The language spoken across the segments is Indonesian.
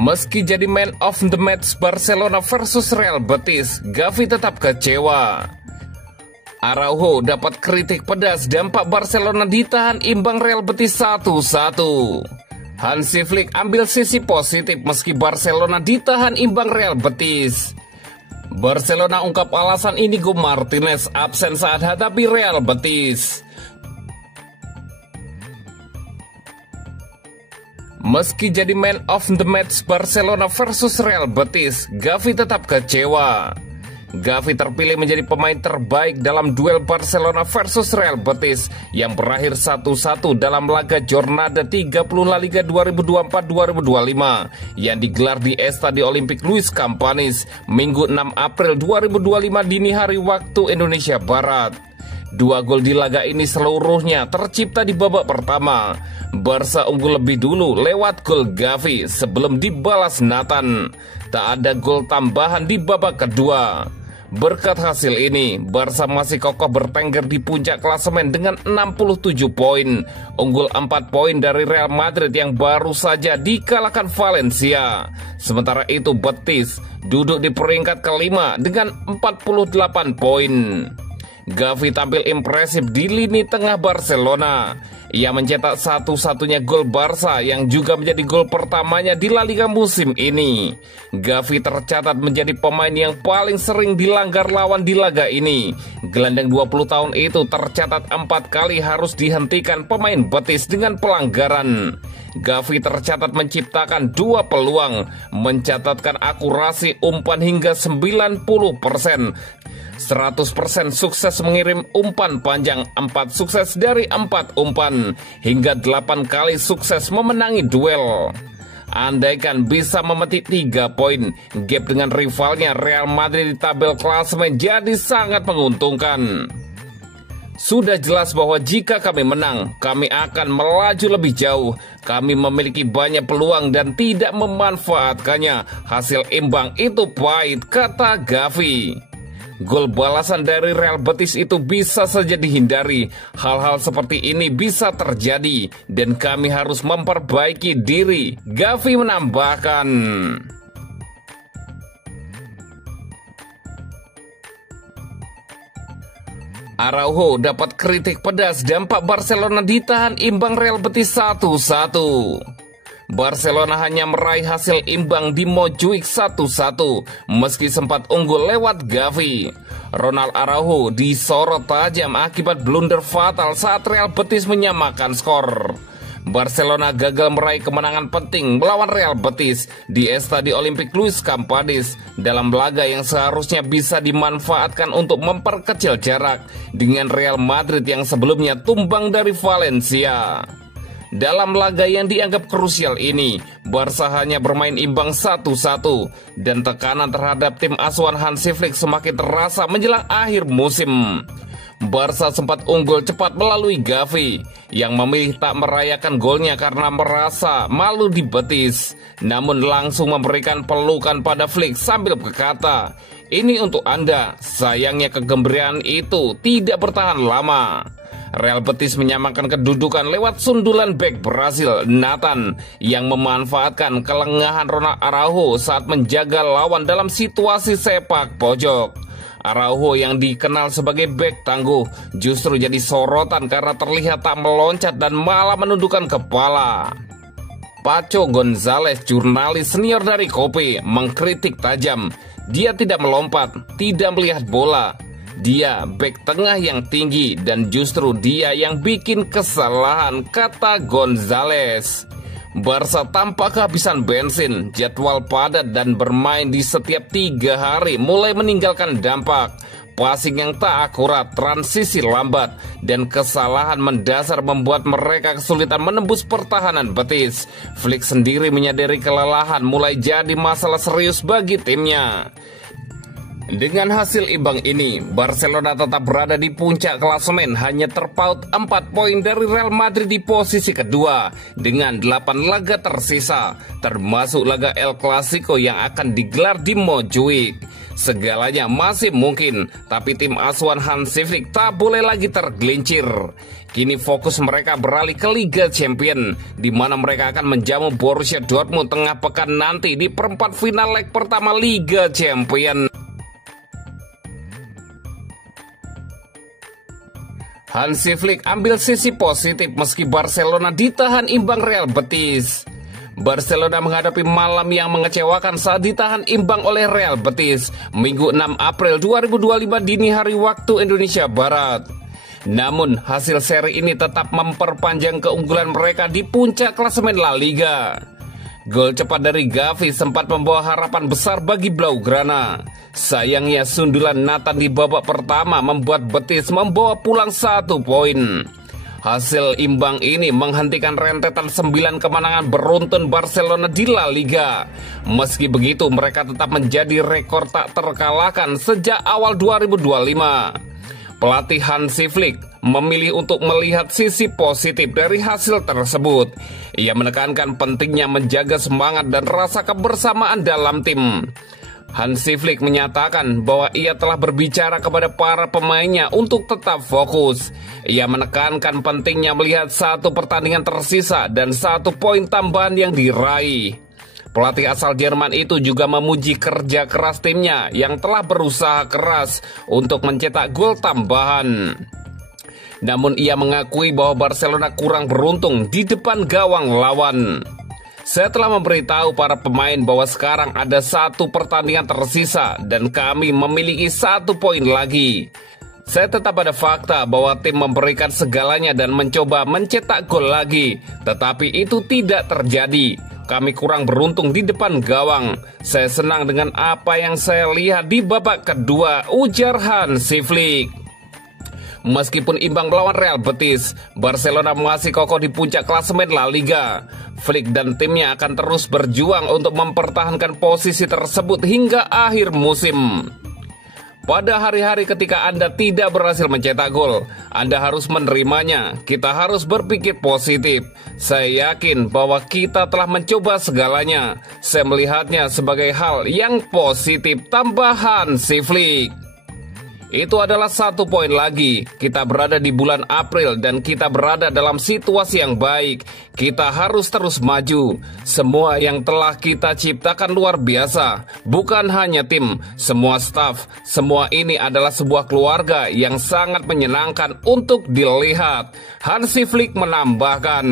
Meski jadi man of the match Barcelona versus Real Betis, Gavi tetap kecewa. Araujo dapat kritik pedas dampak Barcelona ditahan imbang Real Betis 1-1. Hansi Flick ambil sisi positif meski Barcelona ditahan imbang Real Betis. Barcelona ungkap alasan Inigo Martinez absen saat hadapi Real Betis. Meski jadi man of the match Barcelona versus Real Betis, Gavi tetap kecewa. Gavi terpilih menjadi pemain terbaik dalam duel Barcelona versus Real Betis yang berakhir 1-1 dalam laga Jornada 30 La Liga 2024-2025 yang digelar di Estadio Olympic Luis Campanis, Minggu 6 April 2025 dini hari waktu Indonesia Barat. 2 gol di laga ini seluruhnya tercipta di babak pertama. Barca unggul lebih dulu lewat gol Gavi sebelum dibalas Nathan. Tak ada gol tambahan di babak kedua. Berkat hasil ini, Barca masih kokoh bertengger di puncak klasemen dengan 67 poin. Unggul 4 poin dari Real Madrid yang baru saja dikalahkan Valencia. Sementara itu Betis duduk di peringkat kelima dengan 48 poin. Gavi tampil impresif di lini tengah Barcelona. Ia mencetak satu-satunya gol Barca yang juga menjadi gol pertamanya di La Liga musim ini. Gavi tercatat menjadi pemain yang paling sering dilanggar lawan di laga ini. Gelandang 20 tahun itu tercatat 4 kali harus dihentikan pemain Betis dengan pelanggaran. Gavi tercatat menciptakan 2 peluang, mencatatkan akurasi umpan hingga 90%. 100% sukses mengirim umpan panjang, 4 sukses dari 4 umpan, hingga 8 kali sukses memenangi duel. Andaikan bisa memetik 3 poin, gap dengan rivalnya Real Madrid di tabel klasemen jadi sangat menguntungkan. Sudah jelas bahwa jika kami menang, kami akan melaju lebih jauh. Kami memiliki banyak peluang dan tidak memanfaatkannya. Hasil imbang itu pahit, kata Gavi. Gol balasan dari Real Betis itu bisa saja dihindari. Hal-hal seperti ini bisa terjadi dan kami harus memperbaiki diri, Gavi menambahkan. Araujo dapat kritik pedas dampak Barcelona ditahan imbang Real Betis 1-1. Barcelona hanya meraih hasil imbang di Montjuic 1-1 meski sempat unggul lewat Gavi. Ronald Araujo disorot tajam akibat blunder fatal saat Real Betis menyamakan skor. Barcelona gagal meraih kemenangan penting melawan Real Betis di Estadio Olympic Luis Campanis dalam laga yang seharusnya bisa dimanfaatkan untuk memperkecil jarak dengan Real Madrid yang sebelumnya tumbang dari Valencia. Dalam laga yang dianggap krusial ini, Barca hanya bermain imbang 1-1 dan tekanan terhadap tim asuhan Hansi Flick semakin terasa menjelang akhir musim. Barca sempat unggul cepat melalui Gavi yang memilih tak merayakan golnya karena merasa malu di Betis, namun langsung memberikan pelukan pada Flick sambil berkata, "Ini untuk Anda." Sayangnya kegembiraan itu tidak bertahan lama. Real Betis menyamakan kedudukan lewat sundulan bek Brasil Nathan yang memanfaatkan kelengahan Ronald Araujo saat menjaga lawan dalam situasi sepak pojok. Araujo yang dikenal sebagai bek tangguh justru jadi sorotan karena terlihat tak meloncat dan malah menundukkan kepala. Paco Gonzalez, jurnalis senior dari Kope, mengkritik tajam. Dia tidak melompat, tidak melihat bola. Dia bek tengah yang tinggi dan justru dia yang bikin kesalahan, kata Gonzalez. Barca tampak kehabisan bensin, jadwal padat dan bermain di setiap 3 hari mulai meninggalkan dampak. Passing yang tak akurat, transisi lambat, dan kesalahan mendasar membuat mereka kesulitan menembus pertahanan Betis. Flick sendiri menyadari kelelahan mulai jadi masalah serius bagi timnya. Dengan hasil imbang ini, Barcelona tetap berada di puncak klasemen, hanya terpaut 4 poin dari Real Madrid di posisi kedua dengan 8 laga tersisa, termasuk laga El Clasico yang akan digelar di Montjuic. Segalanya masih mungkin, tapi tim asuhan Hansi Flick tak boleh lagi tergelincir. Kini fokus mereka beralih ke Liga Champions, di mana mereka akan menjamu Borussia Dortmund tengah pekan nanti di perempat final leg pertama Liga Champions. Hansi Flick ambil sisi positif meski Barcelona ditahan imbang Real Betis. Barcelona menghadapi malam yang mengecewakan saat ditahan imbang oleh Real Betis Minggu 6 April 2025 dini hari waktu Indonesia Barat. Namun hasil seri ini tetap memperpanjang keunggulan mereka di puncak klasemen La Liga. Gol cepat dari Gavi sempat membawa harapan besar bagi Blaugrana. Sayangnya sundulan Nathan di babak pertama membuat Betis membawa pulang 1 poin. Hasil imbang ini menghentikan rentetan 9 kemenangan beruntun Barcelona di La Liga. Meski begitu, mereka tetap menjadi rekor tak terkalahkan sejak awal 2025. Pelatih Hansi Flick memilih untuk melihat sisi positif dari hasil tersebut. Ia menekankan pentingnya menjaga semangat dan rasa kebersamaan dalam tim. Hansi Flick menyatakan bahwa ia telah berbicara kepada para pemainnya untuk tetap fokus. Ia menekankan pentingnya melihat 1 pertandingan tersisa dan 1 poin tambahan yang diraih. Pelatih asal Jerman itu juga memuji kerja keras timnya yang telah berusaha keras untuk mencetak gol tambahan. Namun ia mengakui bahwa Barcelona kurang beruntung di depan gawang lawan. Saya telah memberitahu para pemain bahwa sekarang ada 1 pertandingan tersisa dan kami memiliki 1 poin lagi. Saya tetap pada fakta bahwa tim memberikan segalanya dan mencoba mencetak gol lagi, tetapi itu tidak terjadi. Kami kurang beruntung di depan gawang. Saya senang dengan apa yang saya lihat di babak kedua, ujar Hansi Flick. Meskipun imbang melawan Real Betis, Barcelona masih kokoh di puncak klasemen La Liga. Flick dan timnya akan terus berjuang untuk mempertahankan posisi tersebut hingga akhir musim. Pada hari-hari ketika Anda tidak berhasil mencetak gol, Anda harus menerimanya. Kita harus berpikir positif. Saya yakin bahwa kita telah mencoba segalanya. Saya melihatnya sebagai hal yang positif, tambah Hansi Flick. Itu adalah 1 poin lagi. Kita berada di bulan April dan kita berada dalam situasi yang baik. Kita harus terus maju. Semua yang telah kita ciptakan luar biasa. Bukan hanya tim, semua staf. Semua ini adalah sebuah keluarga yang sangat menyenangkan untuk dilihat. Hansi Flick menambahkan.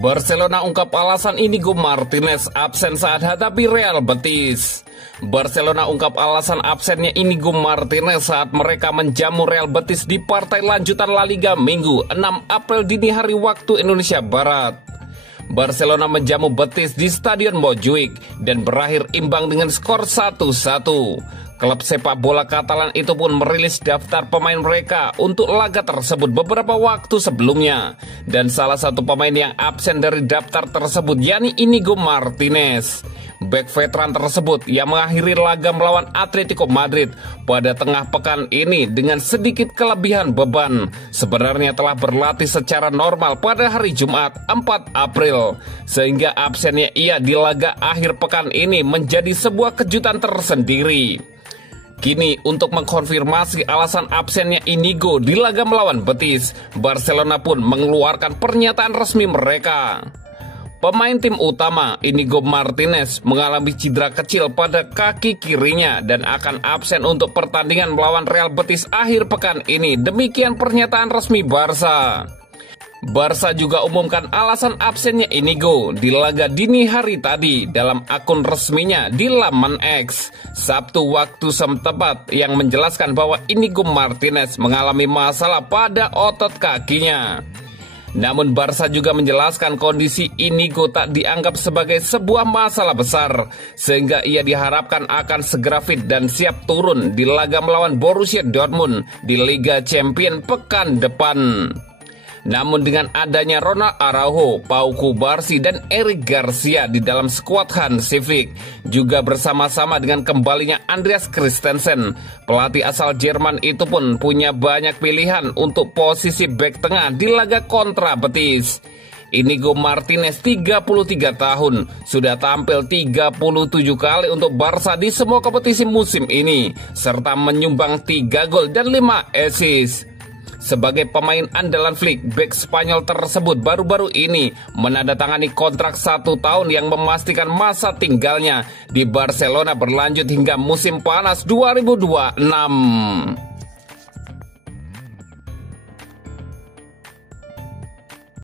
Barcelona ungkap alasan Inigo Martinez absen saat hadapi Real Betis. Barcelona ungkap alasan absennya Inigo Martinez saat mereka menjamu Real Betis di partai lanjutan La Liga Minggu 6 April dini hari waktu Indonesia Barat. Barcelona menjamu Betis di Stadion Montjuic dan berakhir imbang dengan skor 1-1. Klub sepak bola Katalan itu pun merilis daftar pemain mereka untuk laga tersebut beberapa waktu sebelumnya. Dan salah satu pemain yang absen dari daftar tersebut yakni Inigo Martinez. Bek veteran tersebut yang mengakhiri laga melawan Atletico Madrid pada tengah pekan ini dengan sedikit kelebihan beban. Sebenarnya telah berlatih secara normal pada hari Jumat 4 April. Sehingga absennya ia di laga akhir pekan ini menjadi sebuah kejutan tersendiri. Kini untuk mengkonfirmasi alasan absennya Inigo di laga melawan Betis, Barcelona pun mengeluarkan pernyataan resmi mereka. Pemain tim utama Inigo Martinez mengalami cedera kecil pada kaki kirinya dan akan absen untuk pertandingan melawan Real Betis akhir pekan ini. Demikian pernyataan resmi Barca. Barca juga umumkan alasan absennya Inigo di laga dini hari tadi dalam akun resminya di laman X Sabtu waktu setempat yang menjelaskan bahwa Inigo Martinez mengalami masalah pada otot kakinya. Namun Barca juga menjelaskan kondisi Inigo tak dianggap sebagai sebuah masalah besar, sehingga ia diharapkan akan segera fit dan siap turun di laga melawan Borussia Dortmund di Liga Champions pekan depan. Namun dengan adanya Ronald Araujo, Pau Cubarsí, dan Eric Garcia di dalam skuad Hansi Flick, juga bersama-sama dengan kembalinya Andreas Christensen, pelatih asal Jerman itu pun punya banyak pilihan untuk posisi bek tengah di laga kontra Betis. Inigo Martinez 33 tahun sudah tampil 37 kali untuk Barca di semua kompetisi musim ini serta menyumbang 3 gol dan 5 assist. Sebagai pemain andalan Flick, bek Spanyol tersebut baru-baru ini menandatangani kontrak 1 tahun yang memastikan masa tinggalnya di Barcelona berlanjut hingga musim panas 2026.